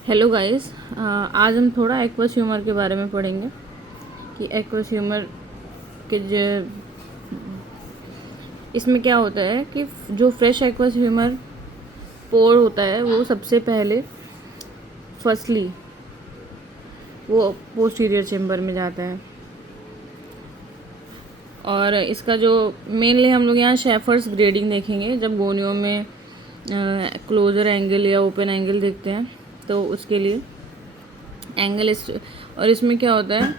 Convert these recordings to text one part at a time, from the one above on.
Hello guys. आज हम थोड़ा एक्वस ह्यूमर के बारे में पढ़ेंगे कि एक्वस ह्यूमर के इसमें क्या होता है कि जो फ्रेश एक्वस ह्यूमर पोर होता है वो सबसे पहले फर्स्टली वो पोस्टीरियर चेम्बर में जाता है। और इसका जो मेनली हम लोग यहाँ शेफर्स ग्रेडिंग देखेंगे जब गोनियों में क्लोजर एंगल या ओपन एंगल देखते हैं तो उसके लिए एंगल और इसमें क्या होता है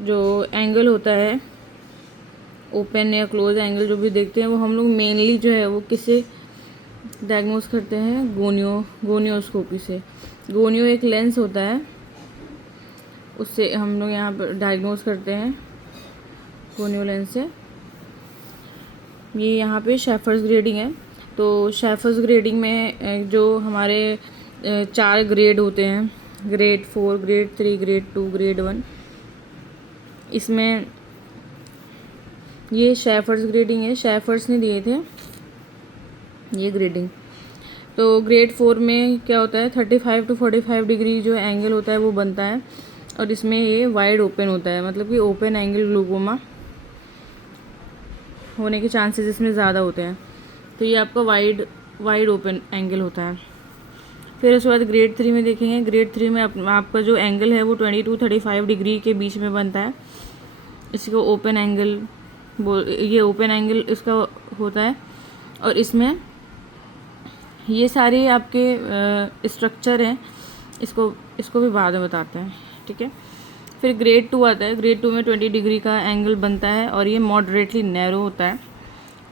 जो एंगल होता है ओपन या क्लोज एंगल जो भी देखते हैं वो हम लोग मेनली जो है वो किससे डायग्नोस करते हैं, गोनियोस्कोपी से। गोनियो एक लेंस होता है, उससे हम लोग यहाँ पर डायग्नोस करते हैं गोनियो लेंस से। ये यहाँ पे शेफर्स ग्रेडिंग है। तो शेफर्स ग्रेडिंग में जो हमारे 4 ग्रेड होते हैं, ग्रेड 4, ग्रेड 3, ग्रेड 2, ग्रेड 1। इसमें ये शेफर्स ग्रेडिंग है, शेफर्स ने दिए थे ये ग्रेडिंग। तो ग्रेड 4 में क्या होता है, 35 to 45 डिग्री जो एंगल होता है वो बनता है और इसमें ये वाइड ओपन होता है, मतलब कि ओपन एंगल ग्लूकोमा होने के चांसेस इसमें ज़्यादा होते हैं। तो ये आपका वाइड ओपन एंगल होता है। फिर उसके बाद ग्रेड 3 में देखेंगे। ग्रेड 3 में आपका जो एंगल है वो 20 to 35 डिग्री के बीच में बनता है। इसको ओपन एंगल ये ओपन एंगल इसका होता है। और इसमें ये सारे आपके स्ट्रक्चर हैं, इसको भी बाद में बताते हैं, ठीक है। फिर ग्रेड 2 आता है। ग्रेड 2 में 20 डिग्री का एंगल बनता है और ये मॉडरेटली नैरो होता है।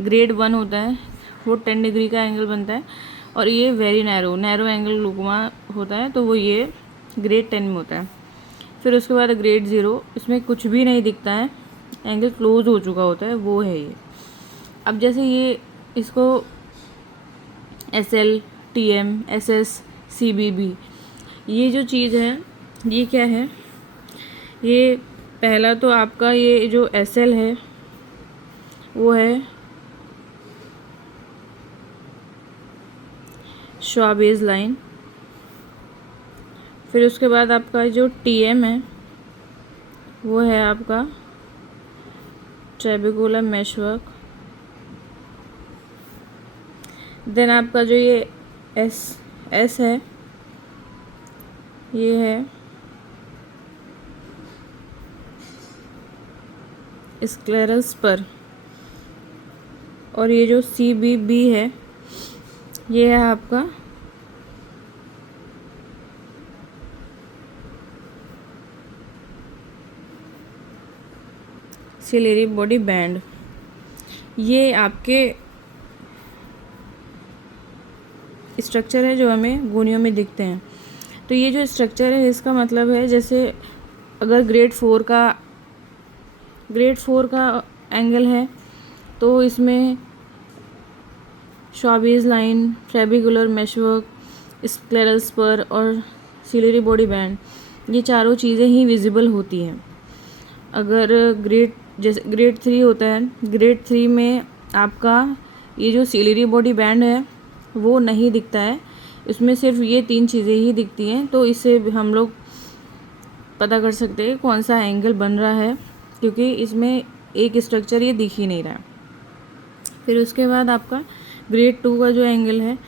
ग्रेड 1 होता है, वो 10 डिग्री का एंगल बनता है और ये वेरी नैरो एंगल ग्लूकोमा होता है, तो वो ये ग्रेड 10 में होता है। फिर उसके बाद ग्रेड 0, इसमें कुछ भी नहीं दिखता है, एंगल क्लोज हो चुका होता है, वो है ये। अब जैसे ये इसको SL, TM, SS, CBB, ये जो चीज़ है ये क्या है, ये पहला तो आपका ये जो SL है वो है श्वाबेज लाइन। फिर उसके बाद आपका जो TM है वो है आपका ट्रेबेकुलर मेशवर्क। देन आपका जो ये S है ये है स्क्लेरल स्पर। और ये जो CBB है ये है आपका सिलेरी बॉडी बैंड। ये आपके स्ट्रक्चर है जो हमें गोनियों में दिखते हैं। तो ये जो स्ट्रक्चर है इसका मतलब है, जैसे अगर ग्रेड 4 का एंगल है तो इसमें श्वाबेज लाइन, ट्रेबेकुलर मेशवर्क, स्क्लेरल स्पर और सिलेरी बॉडी बैंड, ये चारों चीज़ें ही विजिबल होती हैं। अगर जैसे ग्रेड 3 होता है, ग्रेड 3 में आपका ये जो सिलेरी बॉडी बैंड है वो नहीं दिखता है, इसमें सिर्फ ये 3 चीज़ें ही दिखती हैं। तो इससे हम लोग पता कर सकते हैं कौन सा एंगल बन रहा है, क्योंकि इसमें एक स्ट्रक्चर ये दिख ही नहीं रहा। फिर उसके बाद आपका ग्रेड 2 का जो एंगल है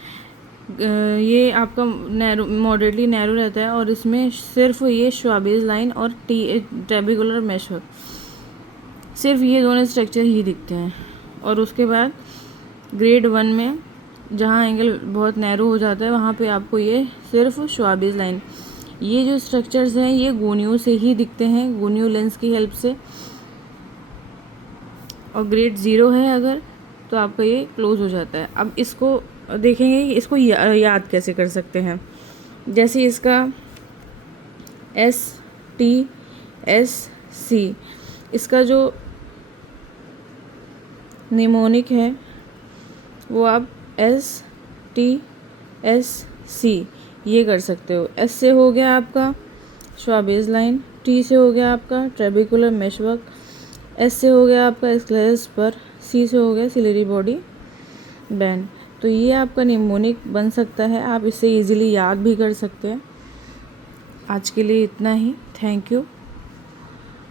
ये आपका मॉडरेटली नैरो रहता है और इसमें सिर्फ ये श्वाबेज लाइन और ट्रेबेकुलर मेशवर्क, सिर्फ ये दोनों स्ट्रक्चर ही दिखते हैं। और उसके बाद ग्रेड 1 में जहाँ एंगल बहुत नैरो हो जाता है वहाँ पे आपको ये सिर्फ श्वाबेज लाइन, ये जो स्ट्रक्चर्स हैं ये गोनियों से ही दिखते हैं, गोनियो लेंस की हेल्प से। और ग्रेड 0 है अगर तो आपका ये क्लोज हो जाता है। अब इसको देखेंगे कि इसको याद कैसे कर सकते हैं। जैसे इसका STSC, इसका जो निमोनिक है वो आप STSC ये कर सकते हो। S से हो गया आपका श्वाबेज लाइन, T से हो गया आपका ट्रेबेकुलर मेशवर्क, S से हो गया आपका स्क्लेरल स्पर, C से हो गया सिलेरी बॉडी बैंड। तो ये आपका निमोनिक बन सकता है, आप इसे इजीली याद भी कर सकते हैं। आज के लिए इतना ही। Thank you.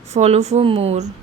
Follow for more.